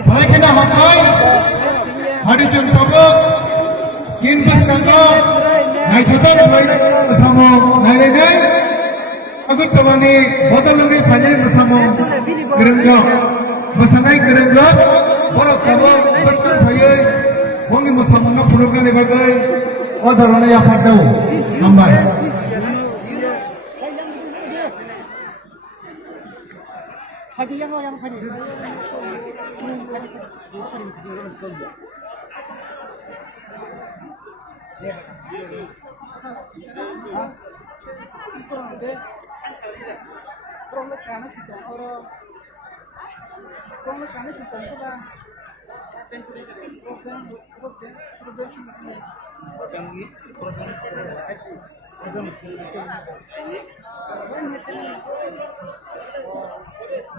Baiknya Hamdan, hari contohnya, kimpus tangga, naik jodoh bersama naik agut kemana, hotel lagi panjang bersama kerengga, bersangai kerengga, baru kawan paskan saya, wangi bersama nak program ni bagai, orangnya yang pada Hamdan.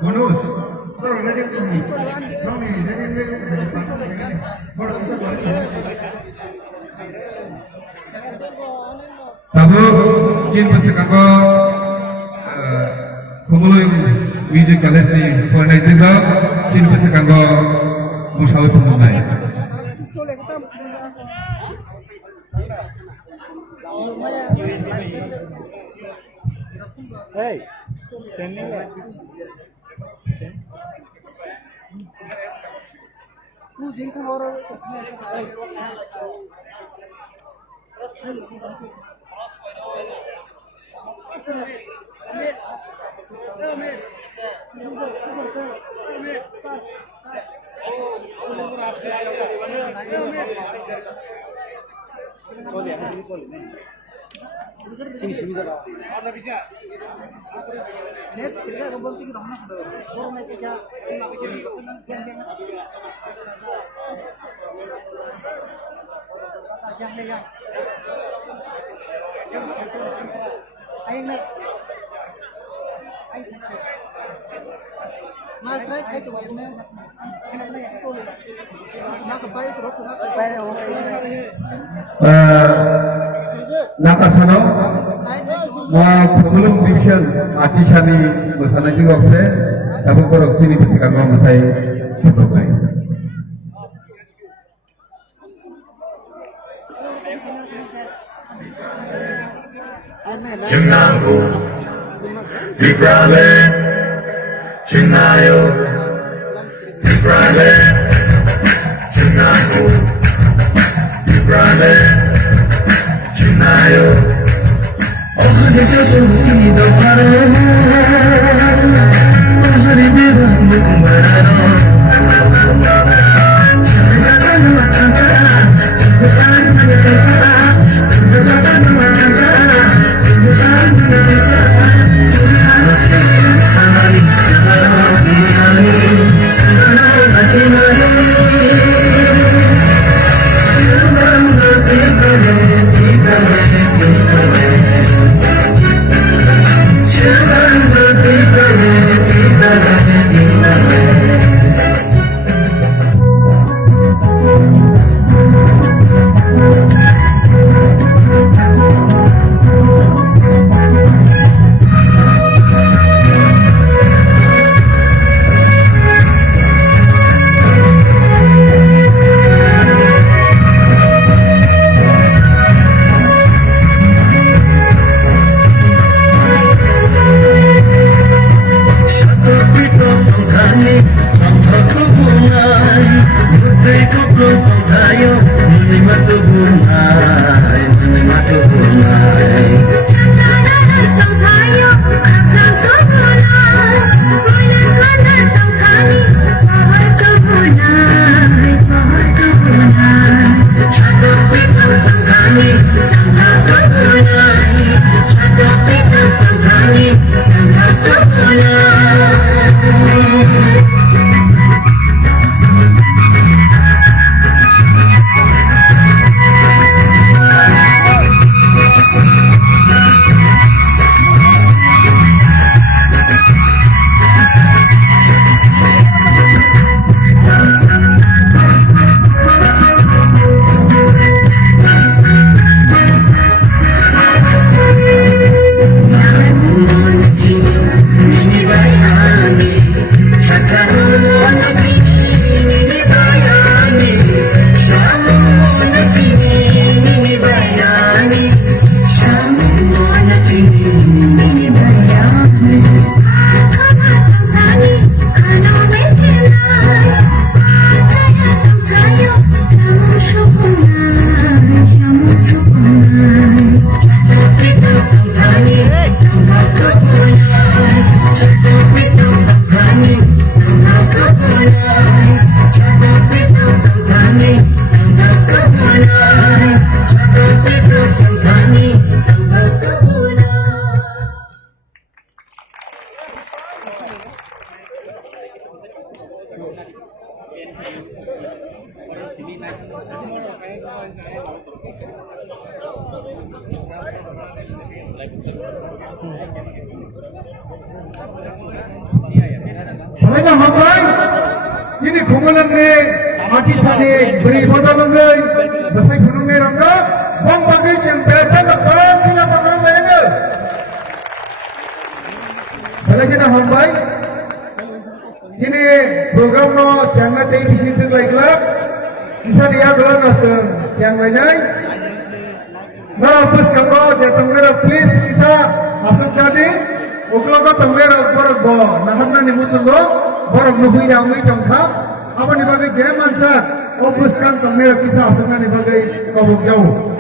Bonus, Tabu Jin Pasakago Kumului Music College ni Pernah juga Jin Pasakago Musyawarah Pembangunan. Hey, standing there. Who's in tomorrow? Sini sini dah. Ada bisa. Next kira kira bom tinggi ramah. Bom macam apa? Jangan jangan. Ayo ni. Ayo. Nah, try tu ayo ni. Nak kepai terus nak kepai. Nakasano, mau pemulung division artisani masana juga okse, tapi korok sini pasti kagak masai pemulung. Chengaku, Ibrale, Chengayo, Ibrale, Chengaku, Ibrale. Ayo, oh jatuh cinta padamu, hari birumu kemana? Cinta macam cara, cinta macam cara, cinta macam cara, cinta macam cara. Cinta sekali sekali hari, cinta masih hari. Selain hambai, ini kumpulan ni artisan ni beri modal lengai, besar gunung ni rangka, bang bagi cempetan apa dia pakai mana? Selain hambai, ini program no jangan tadi situ lagi lah, kisah dia belum nonton, jangan lagi. Nah, bos kalau jatuh merah please kisah masuk jadi. Uklo ka tangera borok bo nahamna ni musungo borok nuhui yawi jongkha apa ni bagai game mansa obus kan tangera kisah asuna ni bagai kabuk jauh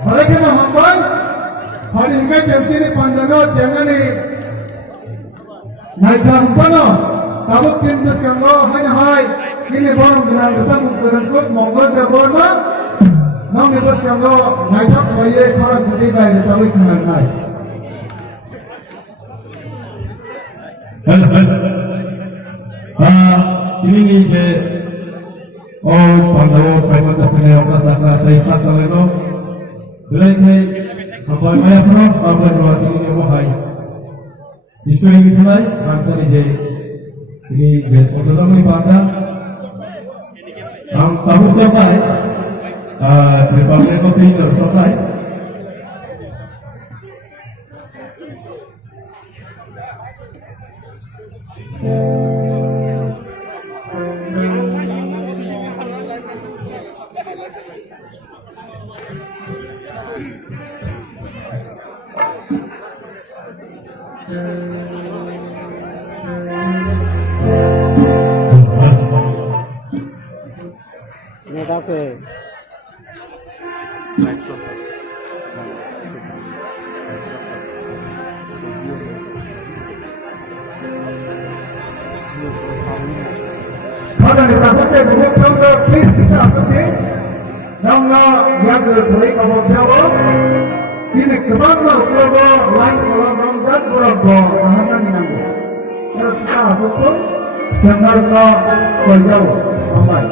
Balik na hamban, hari ini jemtini pandangan jangan ni naik hamban no, tabuk timbus kanggo hai ini borong gelar besar berengkut mongol jabon mah, nong timbus kanggo naik cak bayi korang putih bayi tabuk kenal naik. Ini ni je, pandangan prima terkini orang sana terisa saleno. Belai ni, apa yang pernah apa yang ini wahai. Isu ini tunai, angsa ni je, ini je sesuatu ni pandang. Ang tahu sampai, depan kopi ini sampai. Terima kasih. Pada di tahun ini bukan contoh please kisah seperti yang yang boleh kabuk jauh. Ini kemana uklo lain kalau nongkat berapa nahamna ni nanggu. Kalau kita masuk pun jangan kau jauh sampai.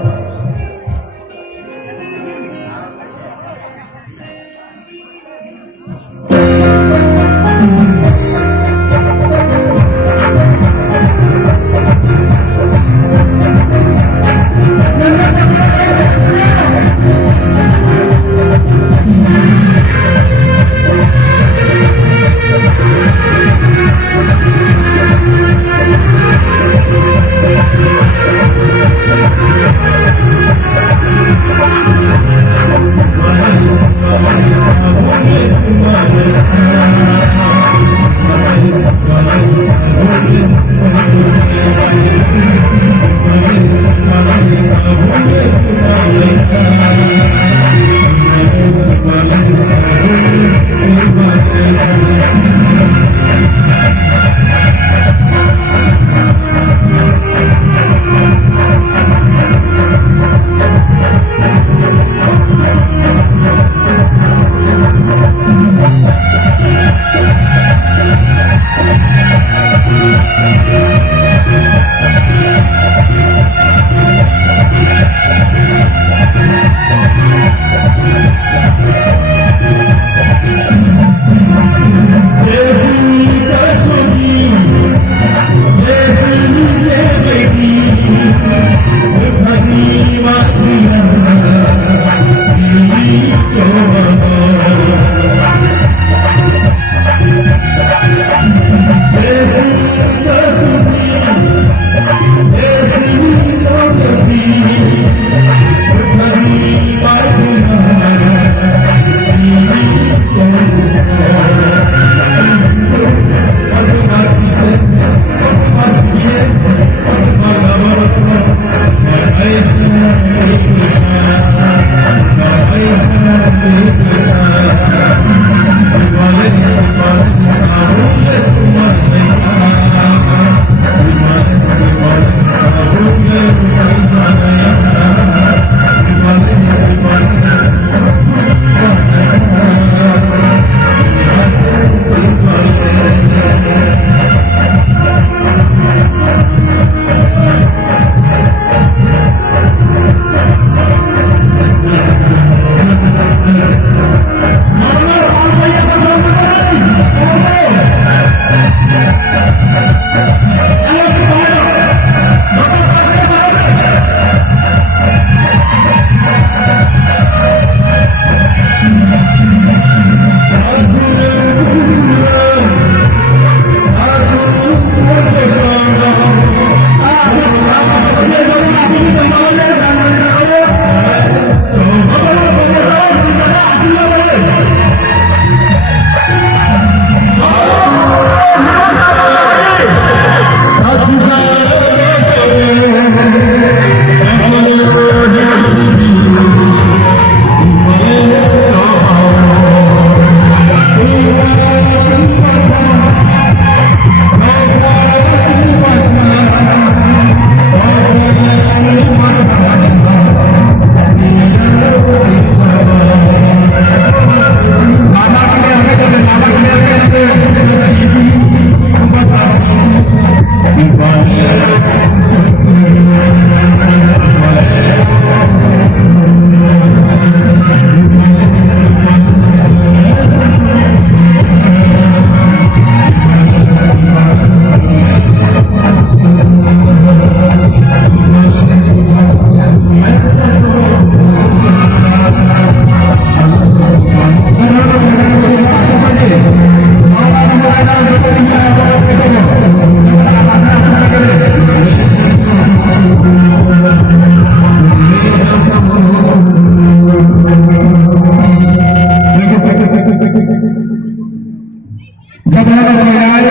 Jabana Koyai,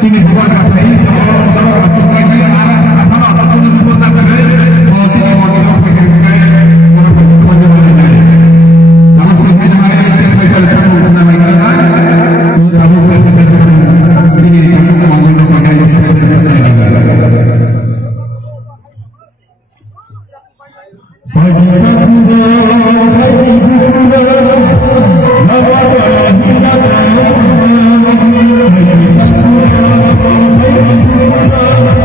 Chini Bhuvan Kapai, Jabana Sukai, Ara Sapana, Apun Bhuvan Kapai, और Chini Bhuvan Kapai, और Bhuvan Kapai, हम सुनने जाए थे कल से उतना नहीं करना, तो तब वो Chini Bhuvan Kapai Thank you.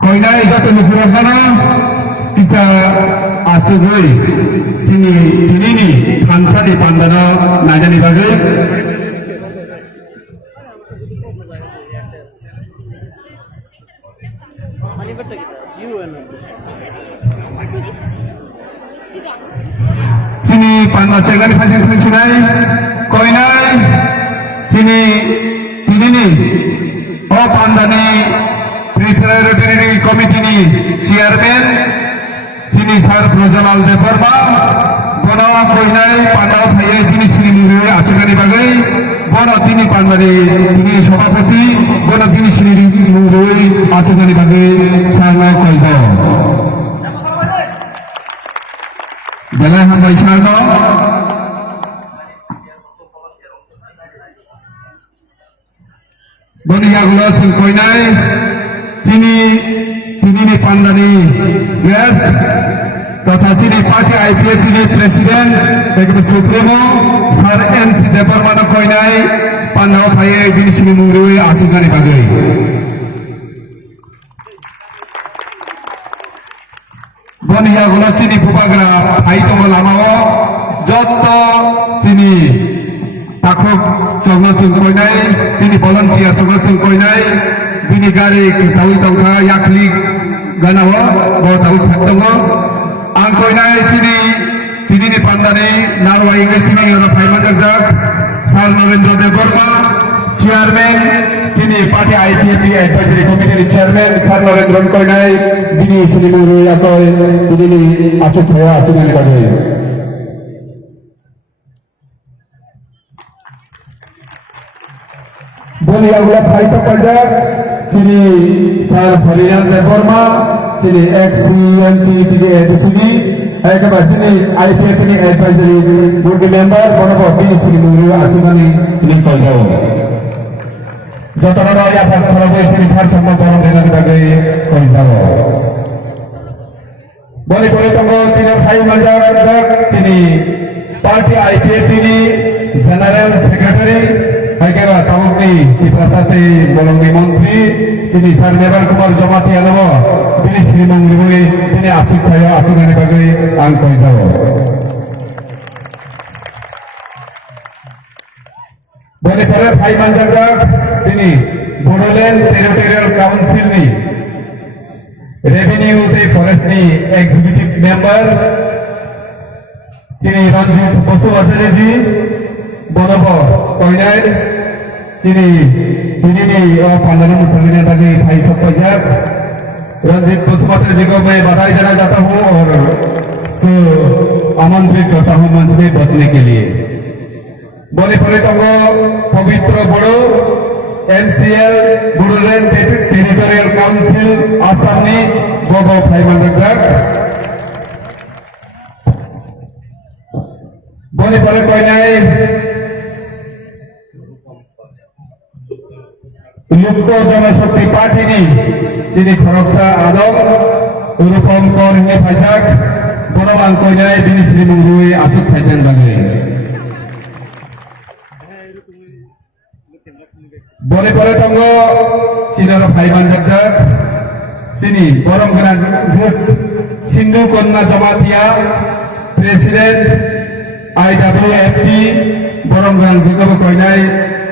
Koinai jatuh nuburan mana bisa asugoi tini ni hansa di pandana naja ni bagai sini pandana cegan pasang pencinai koinai sini ni oh pandani Preparatory Committee ni Chairman sini Sar Projalal Deparma bono koinai pandau thai tini sini murui achukani bagai bono tini pandani tini sabapati bono tini sini murui achukani bagai sarna koido belai hambai sarno boni yagulo sing koinai Sini ni pandani guest tata sini party IPF ini presiden ekor supremo Sar MC Deparmana koinai pandau paye bini sini murui asugani bagai boni ya gula sini bubagra hai tomo lamao joto sini takok chogna sing koinai sini volunteer sugna sing koinai bini gari kesawi tongka yakli ganawa bawa tahu tongka angkoi nai sini bini ni pandane narwa inggris sini orang Paiman Jagzak Sar Narendra Deborma chairman sini party IPP advisory committee chairman Sar Narendra koi nai bini sini muru yakoi bini ni acuk thaya acuk ni bagai boli agula Faisa Pajak sini Sar Harian Deborma sini ex-CNT sini ekaba sini IPF ini advisory board member bono bini sini muru asumani ini koido jotara ya pak kharabe sini sar sammal bono dengan bagai koido boli boli tonggo sini Thai Manjak sini party IPF ini general secretary ekaba tamukni Iprasati Bolongni Mantri sini Sar Nebar Kumar Jamati Anamo bini sini menglimui ini asik kaya asukani bagai angkoi jawa boleh para Thai Manjak sini Bodoland Territorial Council ni Revenue te Forest ni Executive Member sini Ranjit Basuwardhanaji bonobo koinai sini ni pandana मुसलमान बगे भाई सब पजाक रंजीत बसुमतारी जी को मैं बधाई देना चाहता हूँ और उसको आमंत्रित करता हूँ मंच में बैठने के लिए बोले पड़े तो वो पवित्र Bodo MCL Bodoland territorial council Assam ने बोबो भाई मंडक बोले पड़े कोई नहीं Lukko Janashakti Party ni sini Khoroksa Adom Urupam Kor ini Pajak Bonobang Koinai bini sini murui asuk Paitan bagai Boleh boleh tunggu Sinara Phaiban Jakjak Sini Borong Gerang Sindu Konna Jamatia Presiden IWFT Borong Gerang Jakjak Koinai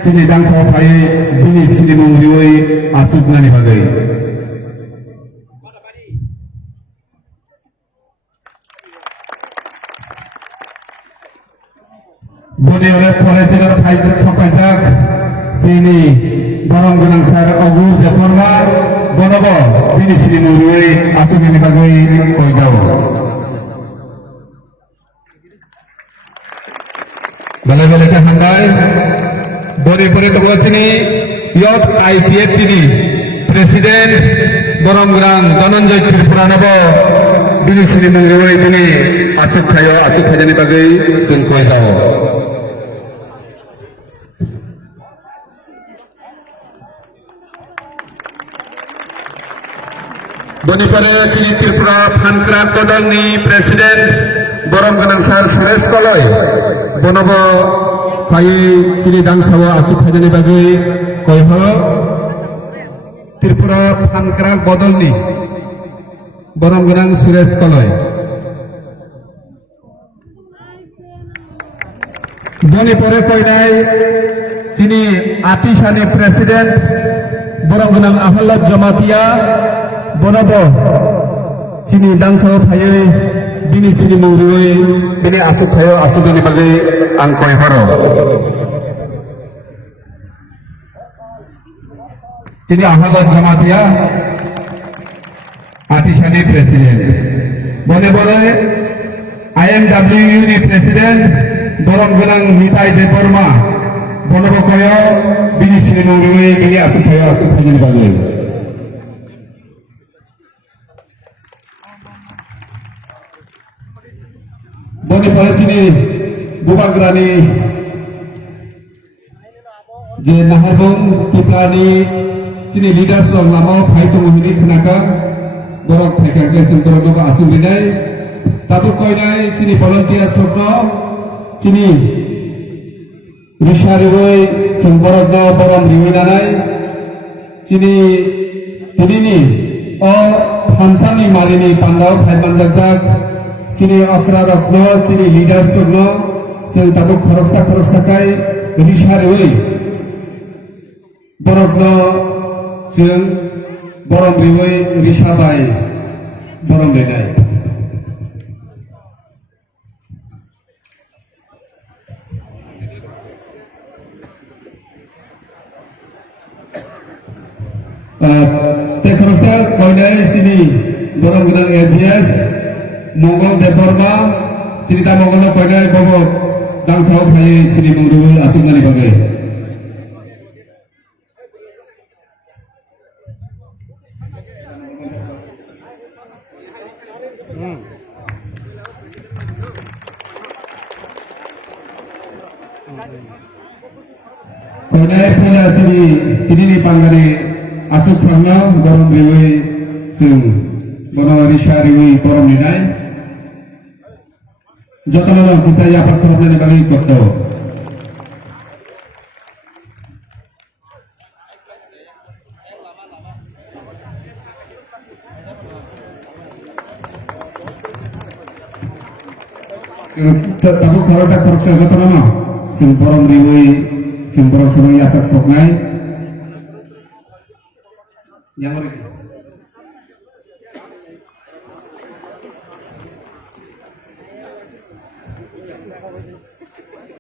Sini Dangsa Phai Bini Sini Mungriwai Asuk Nani Bagai Boleh oleh Sinara Phaiban Jakjak Sini Borong Gerang Sar Ogur Japorma Bonobo Bini Sini Mungriwai Asuk Nani Bagai Koijau Balai-balai ke handai Bore-bore tunggu sini Yot IPF ini Presiden Borong Gerang Dhananjay Tripura Nabo Bini Sini Mungriwai Bini Asuk Khajani Bagai Sing Koijau Boni pare sini Tripura Phankrak Kodol ni Presiden Borong Gerang Sar Suresh Koloi Bonobo Pai sini Dangsawa Asuk Khajani Bagai Koiho Tripura Phankrak Bodol ni Borong Gerang Suresh Koloi Boni pare koinai sini Atishani Presiden Borong Gerang Ahlak Jamatia Bonobo sini Dangsawa Phai Bini Sini Mungriwai Bini Asuk Nani Bagai Angkoi Horo Sini Ahlak Jamatia Atishani Presiden Boleh IMWU ni Presiden Borong Gerang Nitai Deporma Bonobo Koyo Bini Sini Mungriwai Bini Asuk Nani Bagai Boni pare sini Bubagrani Je Naharbong Kiprani sini leaders of Lama Phai Tung Hini Khnaka Borok Phaikan ke sing borok no asum rinai Tatu koinai sini volunteer sobno sini Rishariwai sing borok no borom riwinanai sini tinini o Thansani Marini Pandau Phaiban Jakjak Sini Okra Rokno, sini leaders Sogno, sing tadu khoroksa kai Rishariwai Borokno, sing Borom Riwai Rishabai Borom Renai Tekhoroksa koinai sini Borom Gerang AGS Mongol Deporma cerita Mongol Bagai Bobo Dangsawa Phai Sini Mungriwai Asuk Nani Bagai Kodai Pula Sini Ini Panggani Asuk Phangno Borom Riwai Sing Bono Rishariwai Borom Ninai Jotana kita ya perkara ni bagi koto. Tapi kalau saya korupsi jotana sing Borom Riwai sing Borom Sungai Asak Soknai yang